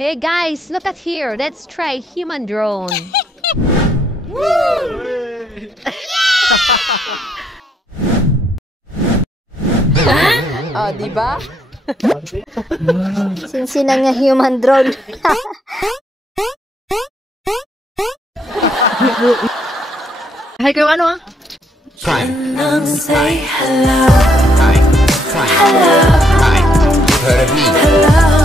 Hey guys, look at here. Let's try human drone. Oh, di ba? Sinsinan nga human drone. Hay kayo ano ah? Say hello. Hello. Hello.